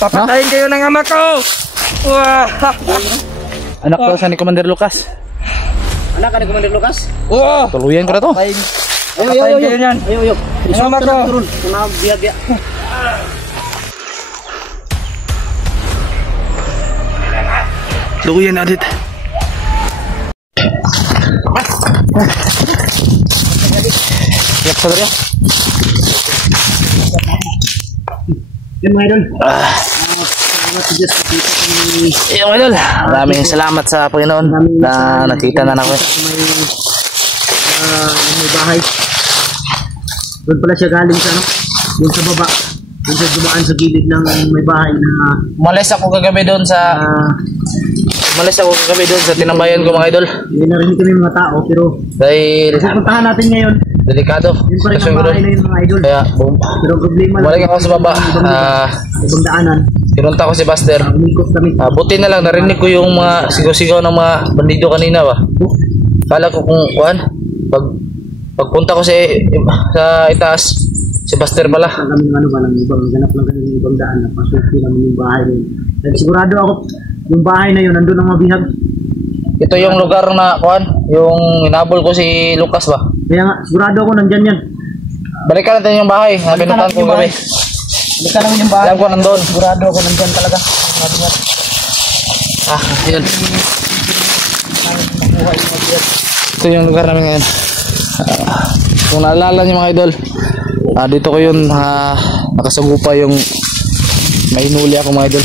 Papatayin kayo ng ama ko. Anak ko sa ni Commander Lucas. Anak ka ni Commander Lucas? Tuluyan ko na to. Papatayin kayo niyan. Ayo. Ang ama ko. Turun. Kuna biya. Tuluyan na dit. Siap saudara. Yan mga idol. Mga idol, maraming salamat sa Panginoon na nakita na namin. May bahay. Doon pala siya galing sa ano? Doon sa baba. Doon sa dumaan sa gilid ng may bahay na Umalis ako kagabi doon sa tinambayan ko mga idol. Hindi narinig kami mga tao pero Dahil pupuntahan natin ngayon. delikado. Yun pa rin ang bahay na yun mga idol. Kaya boom. Pero problema lang. Bumalik ako sa baba. Ibang daanan. Pinunta ko si Buster. Umikot kami. Buti na lang narinig ko yung mga sigaw-sigaw ng mga bandido kanina ba. Kala ko kung pagpunta ko sa itaas, si Buster pala. Kami ng ano ba ng ibang ganap lang kami ng ibang daan na pasuki namin yung bahay na yun. Dahil sigurado ako yung bahay na yun nandun ang mabihag. Ito yung lugar na yung inabol ko si Lucas ba. Kaya nga sigurado ako nandyan yan. Balikan natin yung bahay. Nabinutan ko gabi. Balikan namin yung bahay. Alam ko nandun. Sigurado ako nandyan talaga. Yun. Ito yung lugar namin ngayon. Kung naalala niyo mga idol, dito ko yun nakasagupa yung may inuli ako mga idol.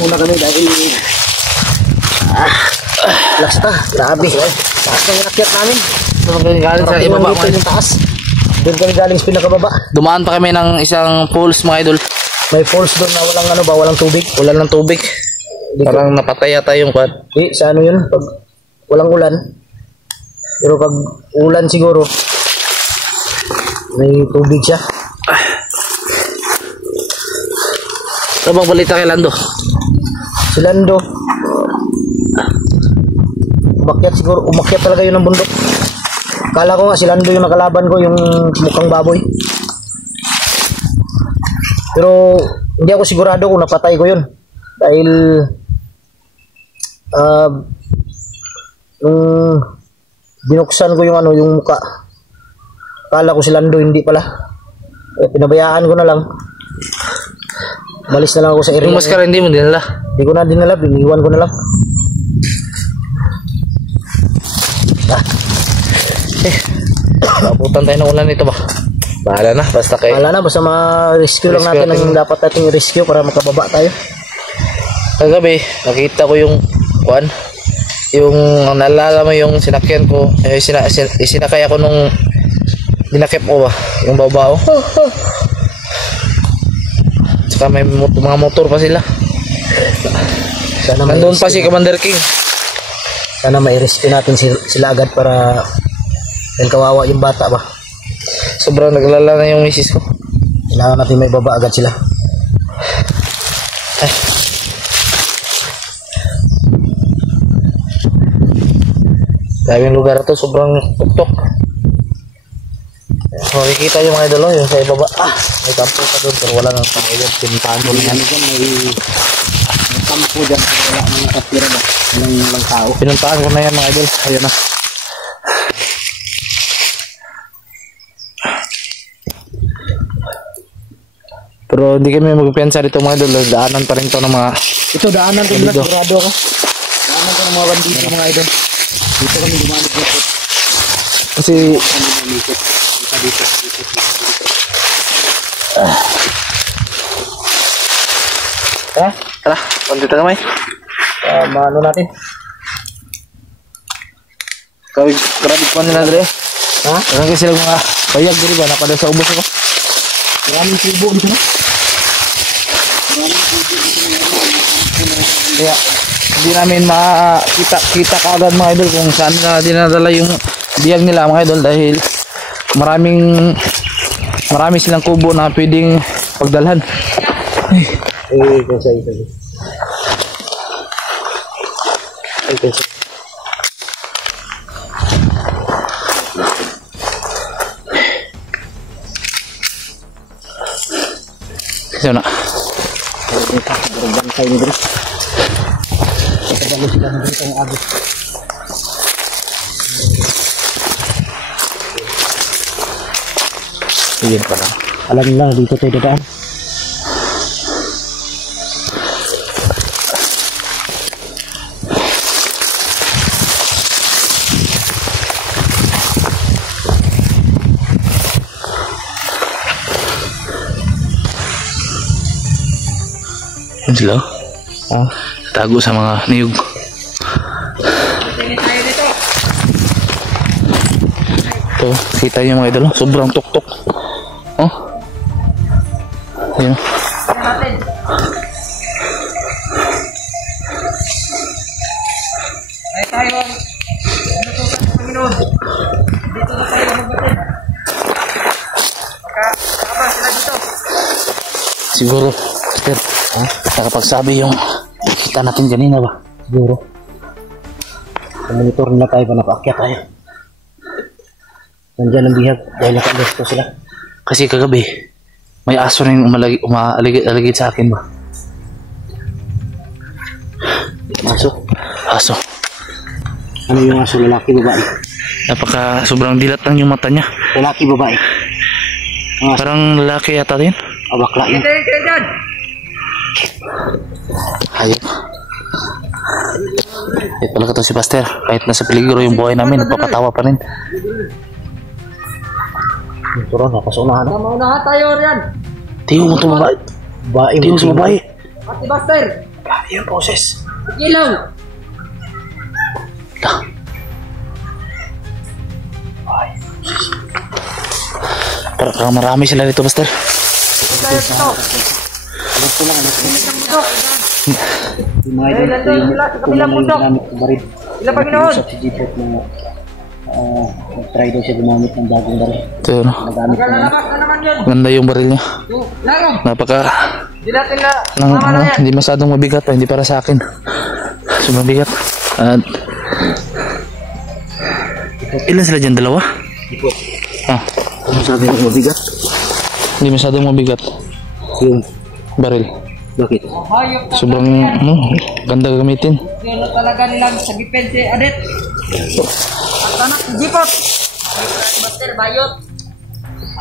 Muna kami dahil lakas na, grabe. Taas ng inakyat namin. Galing sa ibaba mga idol. Taas. Doon kami galing sa pinakababa. Dumaan pa kami ng isang pools mga idol. May falls doon na walang tubig. Wala ng tubig. Parang napatay yata yung kwan. Sa ano yun? Pag walang ulan. Pero pag ulan siguro, may tubig siya. Ano bang balita kay Lando? Si Lando, umakyat talaga yun ng bundok. Kala ko nga si Lando yung nakalaban ko, yung mukhang baboy. Pero hindi ako sigurado kung napatay ko yun. Dahil nung binuksan ko yung muka, kala ko si Lando, hindi pala. Pinabayaan ko na lang. Malis na lang ako sa area. Yung maskara hindi mo dinala? Hindi ko na dinala, biniwan ko na lang. Abutan tayo ng ulan nito ba? Bahala na, basta kayo. Bahala na, basta ma-rescue lang natin ang dapat nating rescue para makababa tayo. Kagabi, nakita ko yung yung naalala mo yung sinakyan ko, sinakay ako nung dinakip ko ba, yung babaw. Saka may mga motor pa sila. Nandun pa si Commander King. Sana mai-rescue natin sila agad para dahil kawawa yung bata ba. Sobrang naglala na yung misis ko. Kailangan natin may baba agad sila. Daming lugar to, sobrang tuktok. Makikita yung mga idol yung sa ibaba. May kampo pa doon pero wala nang tao dyan. Pinuntahan ko na yan. May kampo dyan pero wala nang nakatira ba. Walang tao. Pinuntahan ko na yan mga idol. Ayun na. Pero hindi kami magpipensa dito mga idol. Daanan pa rin to ng mga... Ito daanan to nila, sigurado ako. Daanan to ng mga bandito mga idol. Dito kami dumaan dito. Kasi... Tara, pandito na may. Maano natin? Grabe pa nila dre. Parang kasi sila mga payag dito ba? Napada sa ubos ako. Maraming sibo dito na. Kaya hindi namin makita kaagad mga idol kung saan na dinadala yung biyag nila mga idol dahil marami silang kubo na pwedeng pagdalhan. Kasi. Ito na. Bantay ni Dres. Kadalo sila ng dito ng agos. Iyan pa lang. Alam nila dito tayo dadaan. Yan sila. Ah, Tago sa mga niyog. Ito, kita niyo mga idol. Sobrang tuktok. Oh. Ayun. Ay tayo. Ano to sa Panginoon? Dito na tayo magbatid. Baka sila dito. Siguro, Master, nakapagsabi yung kita natin kanina ba? siguro. Sa monitor nila tayo pa napaakyat tayo. Nandiyan ang bihag dahil naka-alerto sila. Kasi kagabi, may aso rin umaaligid sa akin ba? Aso. Aso. Ano yung aso? Lalaki, babae? Napaka sobrang dilat lang yung mata niya. Lalaki, babae? Ang aso. Parang lalaki yata din. Bakla yun. Kayo dyan. Hayop. Pala ka to si Pastor. Kahit nasa peligro yung buhay namin, nagpapatawa pa rin. Ito ron, nakasunahan. Maunahan tayo riyan. Tiyo mo ito babae. Babae. Tiyo mo sa babae. Pati Buster. Babae yung poses. Ilaw. Parang marami sila dito, Pastor. Tayo dito. Alas ko lang, alas ko. Yung mga Ay, nandun sila sa kabilang bundok. ginamit ng baril. Sila Panginoon. Sa si Jipot na nag-try daw siya gumamit ng bagong baril. Ito yun. Nagamit na Lalabas na naman yun. Ganda yung baril niya. Larong. Napaka Hindi natin na. nang, hindi masyadong mabigat, hindi para sa akin. So mabigat. At ilan sila dyan? Dalawa? Jipot. Ah, Ano sabi ng mabigat? hindi masyadong mabigat. Yung, Baril. bakit? Hayop na. Sobrang ganda gamitin. Yun na talaga nilang sagipin si Adet. At anak si Jipot. Buster, bayot.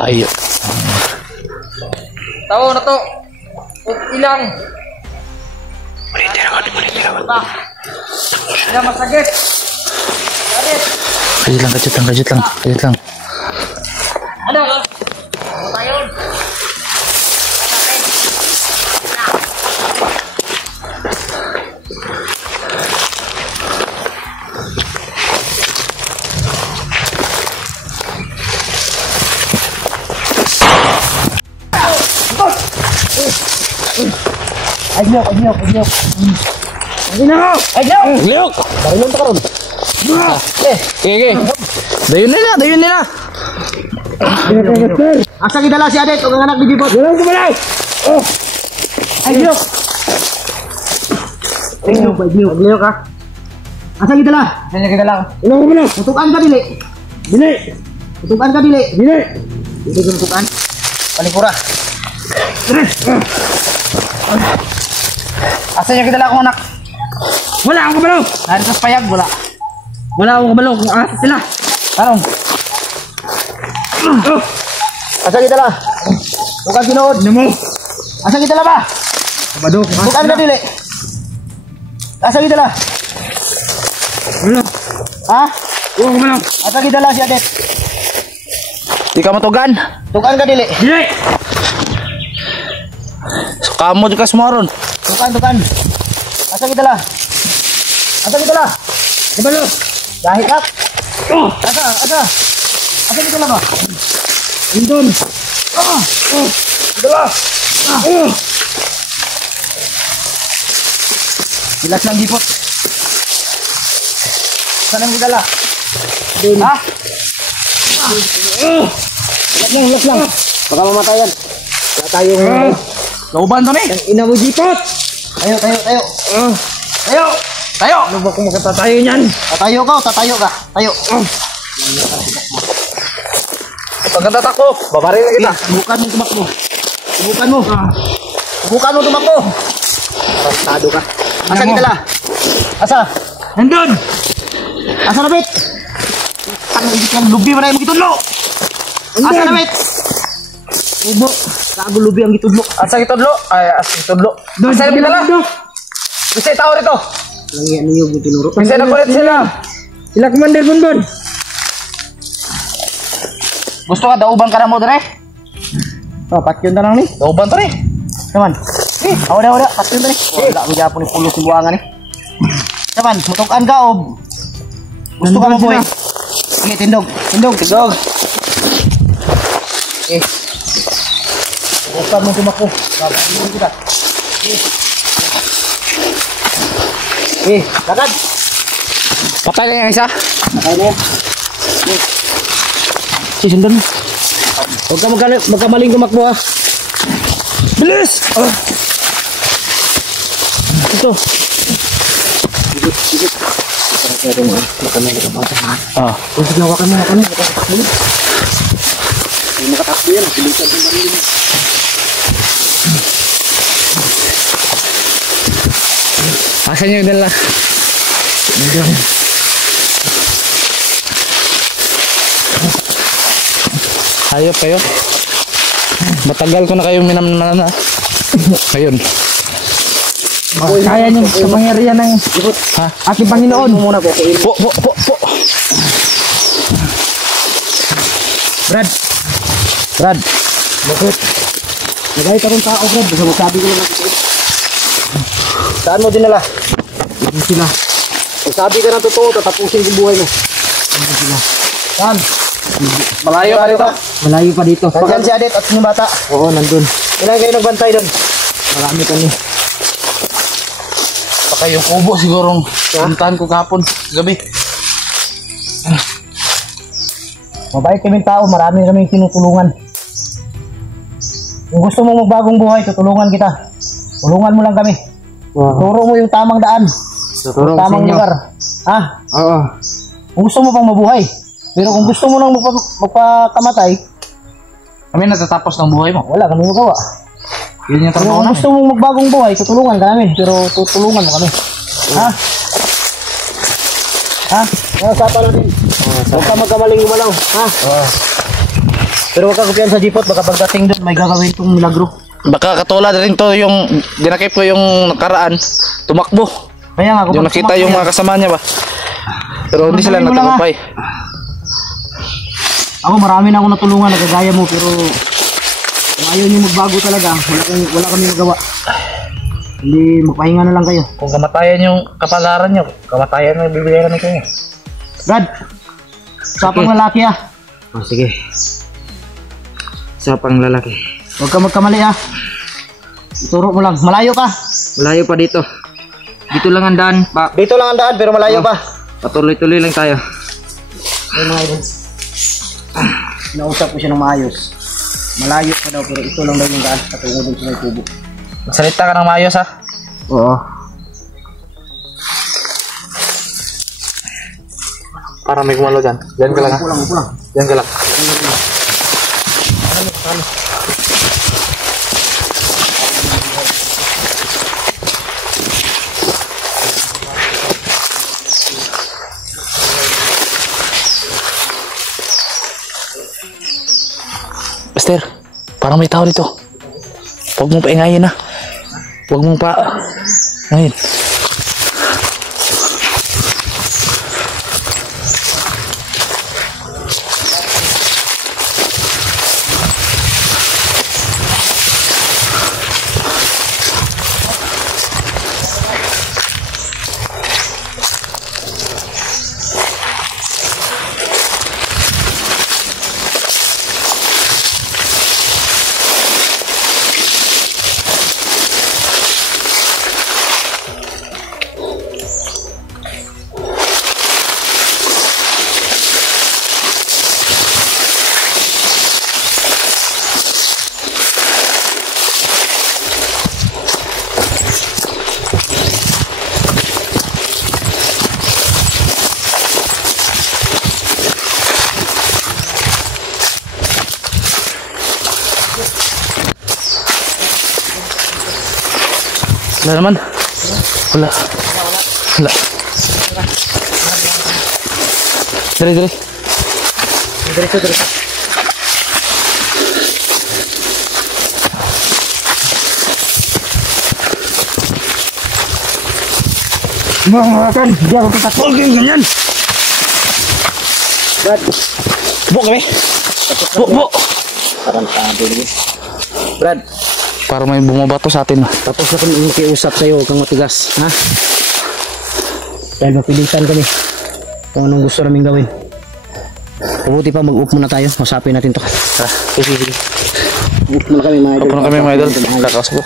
Ayun. Tao na to. Ilang. Ba? Sila masagit. Adet. Kajit lang. Ano? Ano tayo? Agyok. Liok! Barilon ta karon. Okay. Dayon nila. Asa gidala si Adet ug ang anak ni Jipot? Dalang kumalaw. Agyok. Agyok ka. Asa gidala? Sanya kita lang. Ulang kumalaw. Tutukan ka dili. Tutukan ka dili. Dili ka tutukan. Palikura. Asanya kita lang akong anak. Wala akong kabalo. Narito sa payag, wala. Wala akong kabalo kung asa sila. Tarong. Asa gidala? Tutukan tinuod. Namo. Asa gidala ba? Kabado. Tutukan ka dili. Asa gidala? Wala. Ha? Yung kabalo. Asa gidala si Adet? Di ka matugan. Tutukan ka dili. Dili. So, kamo di ka sumaron. Tukan. Asa gidala? Kabalo. Dahil up. Asa gidala ba? Indon. Gidala. Bilas lang Jipot. Saan ang gidala? Ha? Bilas lang. Baka mamatayan. Wala tayong... Lauban to ni. Ina mo Jipot. Tayo. Ano ba kung makatatayo niyan? Tatayo ka. Tayo. Pagkatatak ko, babaril na kita. Subukan mo tumakbo. Subukan mo tumakbo. Tarantado ka. Asa kita la? Asa? Nandun! Asa na bit? Ang ikan lubi man ay mo gitudlo. Asa na bit? Ubo. Kago lubi ang gitudlo. Asa gitudlo? Ay, asa gitudlo. Asa na bilala? Bisa tao rito. Langya niyo mo tinuro. Bisa na kulit sila. Sila Commander Bonbon. Gusto ka dauban ka na mo dire? Oh, patyon ta lang ni. Dauban to rin. Naman. Awda, patyon tadi. Wala mo gyapon ni pulo si buangan ni. Naman, mutukan ka o gusto ka mo boy? Sige, tindog. Tigog. Bukan mo tumakbo. Babalikin kita. Lakad. Patay na yung isa. Ay na yan. Sundan mo. Huwag ka magkamaling tumakbo ha. Bilis! Ito. Ah. Kung sigawakan mo na kami, makatakbo. Hindi makatakbo yan. Silutan ng marili mo. Asan yung dala? Hayop kayo. Matagal ko na kayo minamana na. Ngayon. Kaya niyo sa pangyarihan ng Ha? aking Panginoon. Muna po. Po. Brad. Bakit? Nagay ka rin tao, Brad. Basta masabi ko lang natin. Saan mo dinala? Hindi sila. Sabi ka na totoo, tatapusin yung buhay mo. Hindi sila. Saan? Malayo pa dito. Malayo pa dito. Nandiyan si Adet at yung bata. Oo, nandun. Ilan kayo nagbantay doon? Marami kami. Baka yung kubo sigurong puntahan ko kahapon. Gabi. Mabait kaming tao, marami kaming tinutulungan. Kung gusto mo magbagong buhay, tutulungan kita. Tulungan mo lang kami. Turo mo yung tamang daan. Tuturo ko sa Tamang inyo. lugar. Ha? Oo. Kung gusto mo pang mabuhay. Pero kung gusto mo lang magpakamatay, Kami natatapos ng buhay mo. wala kami magawa. Yun yung Pero trabaho kung namin. gusto mong magbagong buhay, tutulungan ka namin. Pero tutulungan mo kami. Ha? Ha? Usapan natin. Huwag ka magkamaling gumalaw. Ha? Pero huwag ka kupiyan sa jipot. Baka pagdating doon, may gagawin itong milagro. Baka katulad rin to yung dinakip ko yung nakaraan. Tumakbo. Kaya nga, kung Yung nakita yung mga kasama niya ba? Pero hindi sila Tuloy mo lang, natagumpay. Ako marami na akong natulungan na kagaya mo. Pero kung ayaw niyo magbago talaga, wala kami magawa. Hindi, magpahinga na lang kayo. Kung kamatayan yung kapalaran niyo, kamatayan na bibigyan namin kayo. Brad, sapang lalaki ah. Oh, sige. Sa pang lalaki. Huwag ka magkamali ah. Ituro mo lang. Malayo ka. Malayo pa dito. Dito lang ang daan. Dito lang ang daan pero malayo pa. Patuloy-tuloy lang tayo. Ay mga idol. Nausap ko siya ng maayos. Malayo pa daw pero ito lang daw yung daan. Patungo dun sa may tubo. Magsalita ka ng maayos ha. Oo. Para may gumalo dyan. Diyan ka lang ha. Upo lang. Diyan ka lang. Master, parang may tao dito. Huwag mong paingayin na. Huwag mong pa... Ngayon. Wala naman. Wala. Wala. Dali. Diretso. Mga kan, di ako tatakbo. Okay, ganyan. Brad, Bo kami. Bo. parang tabi ni. Brad, Para may bumabato sa atin. tapos na kami makiusap sa'yo, huwag kang matigas, ha? Dahil mapilitan kami kung anong gusto namin gawin. Mabuti pa, mag-up muna tayo. Usapin natin to. Sige. Up muna kami mga idol. Ako na kami mga idol. Kakausap ko.